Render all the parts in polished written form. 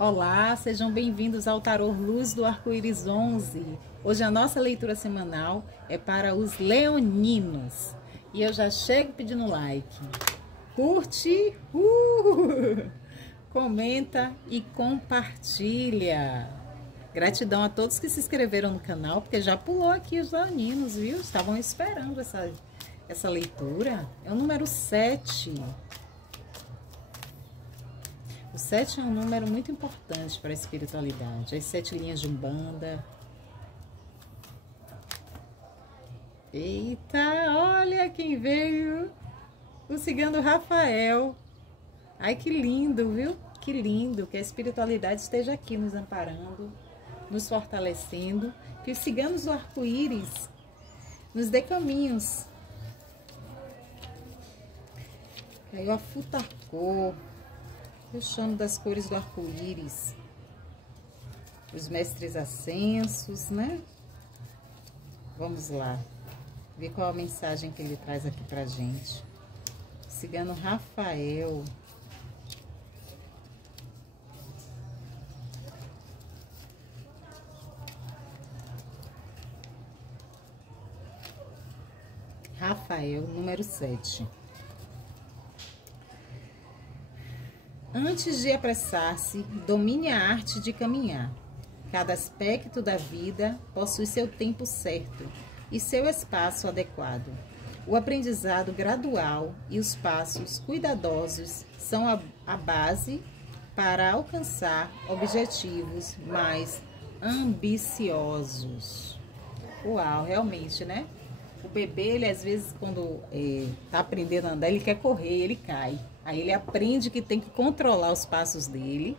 Olá, sejam bem-vindos ao Tarô Luz do Arco-Íris 11. Hoje a nossa leitura semanal é para os leoninos. E eu já chego pedindo like. Curte, comenta e compartilha. Gratidão a todos que se inscreveram no canal, porque já pulou aqui os leoninos, viu? Estavam esperando essa leitura. É o número 7. O 7 é um número muito importante para a espiritualidade. As 7 linhas de Umbanda. Eita, olha quem veio! O cigano Rafael. Ai, que lindo, viu? Que lindo que a espiritualidade esteja aqui nos amparando, nos fortalecendo. Que os ciganos do arco-íris nos dê caminhos. Aí o Afutacô. Eu chamo das cores do arco-íris, os mestres ascensos, né? Vamos lá, ver qual a mensagem que ele traz aqui pra gente. Cigano Rafael. Rafael, número 7. Antes de apressar-se, domine a arte de caminhar. Cada aspecto da vida possui seu tempo certo e seu espaço adequado. O aprendizado gradual e os passos cuidadosos são a base para alcançar objetivos mais ambiciosos. Uau, realmente, né? O bebê, ele às vezes, quando tá aprendendo a andar, ele quer correr, ele cai. Aí ele aprende que tem que controlar os passos dele,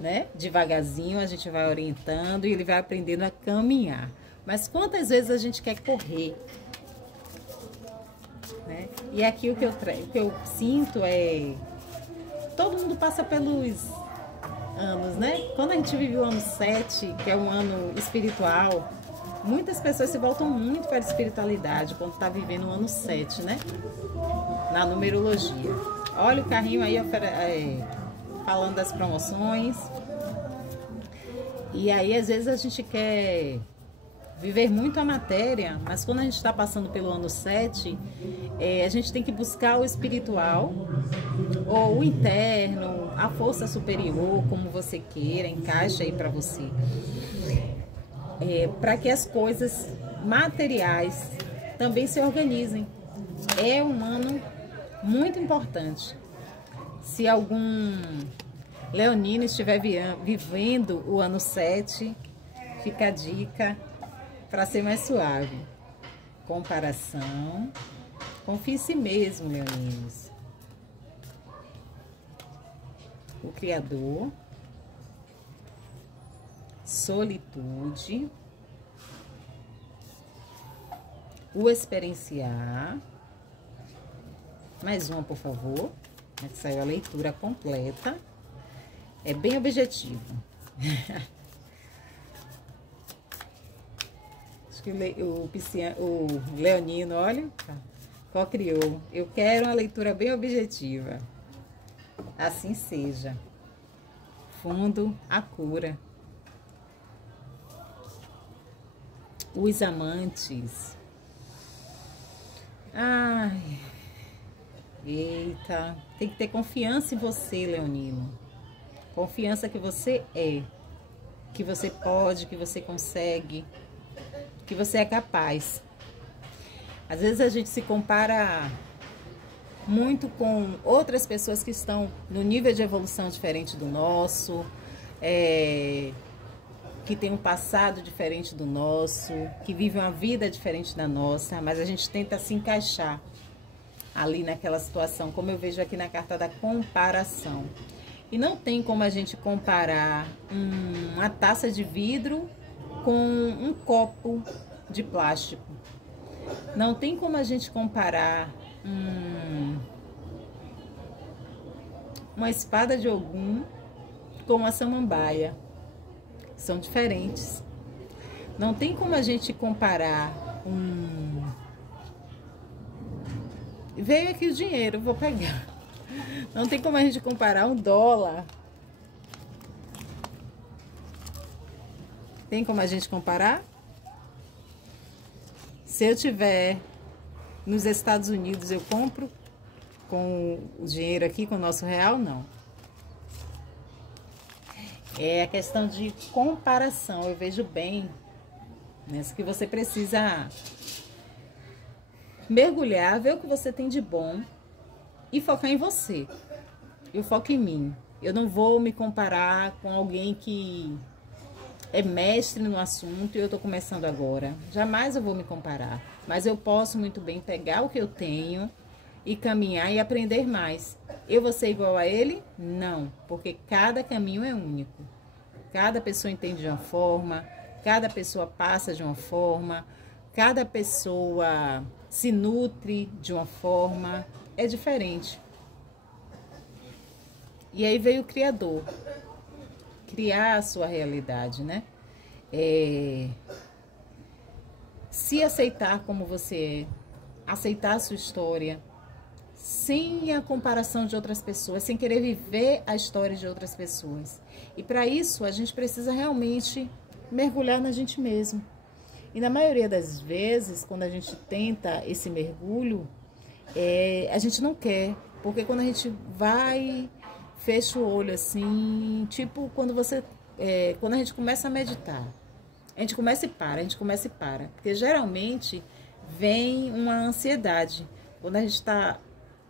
né? Devagarzinho a gente vai orientando e ele vai aprendendo a caminhar. Mas quantas vezes a gente quer correr, né? E aqui o que eu sinto é... Todo mundo passa pelos anos, né? Quando a gente vive o ano 7, que é um ano espiritual, muitas pessoas se voltam muito para a espiritualidade quando está vivendo o ano 7, né? Na numerologia. Olha o carrinho aí falando das promoções. E aí, às vezes, a gente quer viver muito a matéria, mas quando a gente está passando pelo ano 7, a gente tem que buscar o espiritual, ou o interno, a força superior, como você queira, encaixa aí para você. Para que as coisas materiais também se organizem. É um ano muito importante. Se algum leonino estiver vivendo o ano 7, fica a dica para ser mais suave. Comparação. Confie em si mesmo, leoninos. O Criador. Solitude. O experienciar. Mais uma, por favor. Aqui saiu a leitura completa. É bem objetivo. Acho que o leonino, olha, co-criou. Eu quero uma leitura bem objetiva. Assim seja. Fundo, a cura. Os amantes. Ai... Eita, tem que ter confiança em você, leonino. Confiança que você é, que você pode, que você consegue, que você é capaz. Às vezes a gente se compara muito com outras pessoas que estão no nível de evolução diferente do nosso, que tem um passado diferente do nosso, que vivem uma vida diferente da nossa, mas a gente tenta se encaixar ali naquela situação, como eu vejo aqui na carta da comparação. E não tem como a gente comparar uma taça de vidro com um copo de plástico. Não tem como a gente comparar uma espada de Ogum com uma samambaia. São diferentes. Não tem como a gente comparar Veio aqui o dinheiro, vou pegar. Não tem como a gente comparar um dólar Tem como a gente comparar? Se eu tiver nos Estados Unidos, eu compro com o dinheiro aqui, com o nosso real? Não. É a questão de comparação. Eu vejo bem nessa que você precisa mergulhar, ver o que você tem de bom e focar em você. Eu foco em mim. Eu não vou me comparar com alguém que é mestre no assunto e eu tô começando agora. Jamais eu vou me comparar. Mas eu posso muito bem pegar o que eu tenho e caminhar e aprender mais. Eu vou ser igual a ele? Não, porque cada caminho é único. Cada pessoa entende de uma forma, cada pessoa passa de uma forma, cada pessoa se nutre de uma forma, é diferente. E aí veio o Criador, criar a sua realidade, né? Se aceitar como você é, aceitar a sua história, sem a comparação de outras pessoas, sem querer viver a história de outras pessoas. E para isso, a gente precisa realmente mergulhar na gente mesmo. E na maioria das vezes, quando a gente tenta esse mergulho, a gente não quer. Porque quando a gente vai, fecha o olho assim, tipo quando quando a gente começa a meditar. A gente começa e para, a gente começa e para. Porque geralmente vem uma ansiedade. Quando a gente está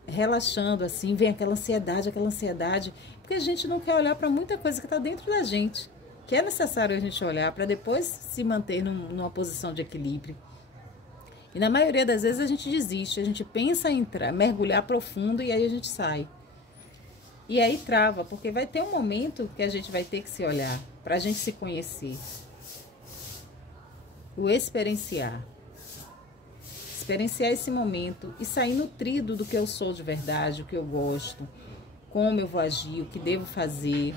relaxando assim, vem aquela ansiedade, porque a gente não quer olhar para muita coisa que está dentro da gente, que é necessário a gente olhar para depois se manter numa posição de equilíbrio. E na maioria das vezes a gente desiste, a gente pensa em mergulhar profundo e aí a gente sai. E aí trava, porque vai ter um momento que a gente vai ter que se olhar, para a gente se conhecer. O experienciar. Experienciar esse momento e sair nutrido do que eu sou de verdade, o que eu gosto, como eu vou agir, o que devo fazer,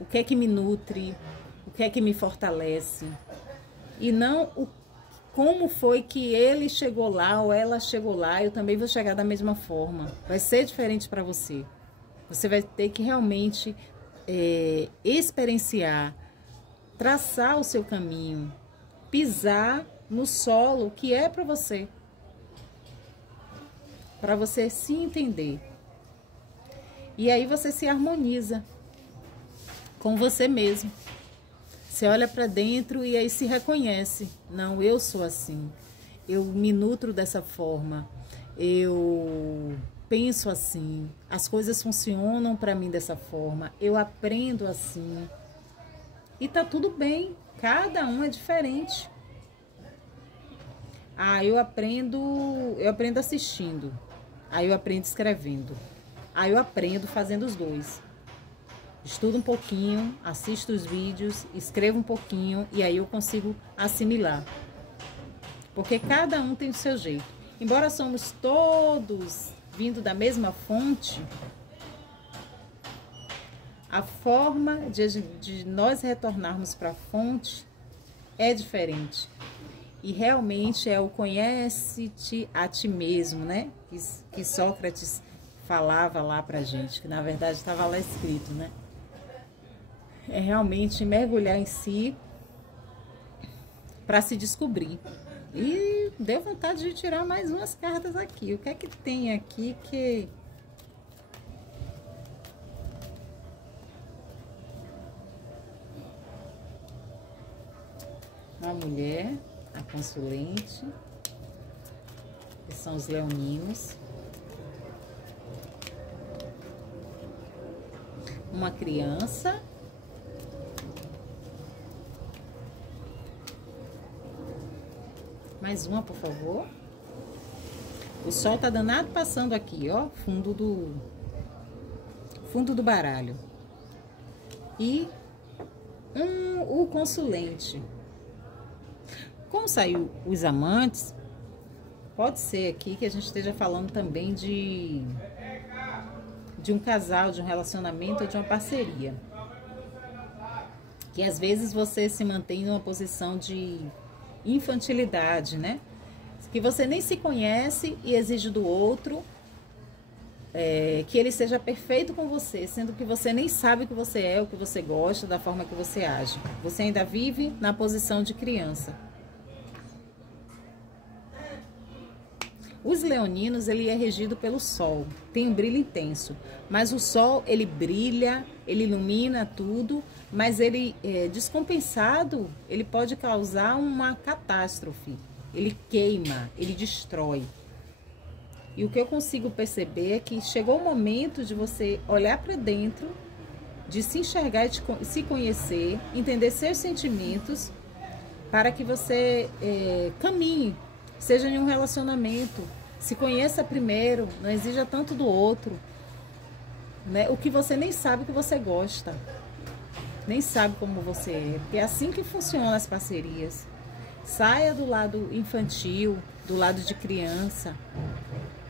o que é que me nutre, o que é que me fortalece. E não como foi que ele chegou lá ou ela chegou lá, eu também vou chegar da mesma forma. Vai ser diferente para você. Você vai ter que realmente experienciar, traçar o seu caminho, pisar no solo que é para você se entender. E aí você se harmoniza com você mesmo. Você olha para dentro e aí se reconhece. Não, eu sou assim. Eu me nutro dessa forma. Eu penso assim. As coisas funcionam para mim dessa forma. Eu aprendo assim. E tá tudo bem. Cada um é diferente. Eu aprendo assistindo. Aí eu aprendo escrevendo. Aí eu aprendo fazendo os dois. Estudo um pouquinho, assisto os vídeos, escrevo um pouquinho e aí eu consigo assimilar. Porque cada um tem o seu jeito. Embora somos todos vindo da mesma fonte, a forma de nós retornarmos para a fonte é diferente. E realmente é o conhece-te a ti mesmo, né? Que Sócrates falava lá pra gente, que na verdade estava lá escrito, né? É realmente mergulhar em si para se descobrir. E deu vontade de tirar mais umas cartas aqui. O que é que tem aqui que... Uma mulher, a consulente, que são os leoninos. Uma criança. Mais uma, por favor. O sol tá danado passando aqui, ó, fundo do baralho. E o consulente. Como saiu os amantes, pode ser aqui que a gente esteja falando também de um casal, de um relacionamento ou de uma parceria. Que às vezes você se mantém numa posição de infantilidade, né? Que você nem se conhece e exige do outro que ele seja perfeito com você, sendo que você nem sabe o que você é, o que você gosta, da forma que você age. Você ainda vive na posição de criança. Os leoninos, ele é regido pelo sol, tem um brilho intenso, mas o sol, ele brilha, ele ilumina tudo, mas ele, descompensado, ele pode causar uma catástrofe, ele queima, ele destrói. E o que eu consigo perceber é que chegou o momento de você olhar para dentro, de se enxergar, de se conhecer, entender seus sentimentos, para que você caminhe, seja em um relacionamento, se conheça primeiro, não exija tanto do outro, né? O que você nem sabe que você gosta, nem sabe como você é, porque é assim que funcionam as parcerias. Saia do lado infantil, do lado de criança,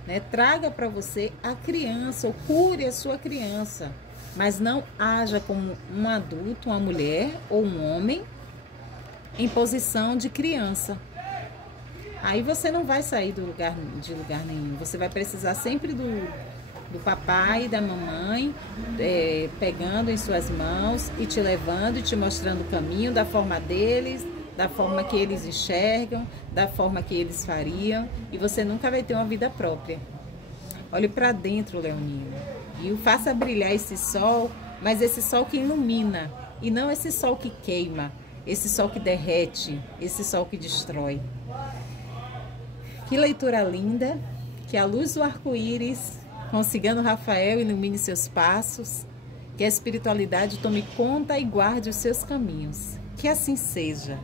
né? Traga para você a criança, ou cure a sua criança, mas não haja como um adulto, uma mulher ou um homem em posição de criança. Aí você não vai sair de lugar nenhum. Você vai precisar sempre do papai e da mamãe pegando em suas mãos e te levando e te mostrando o caminho da forma deles, da forma que eles enxergam, da forma que eles fariam. E você nunca vai ter uma vida própria. Olhe para dentro, leonino, e faça brilhar esse sol, mas esse sol que ilumina, e não esse sol que queima, esse sol que derrete, esse sol que destrói. Que leitura linda, que a luz do arco-íris com o cigano Rafael ilumine seus passos, que a espiritualidade tome conta e guarde os seus caminhos. Que assim seja.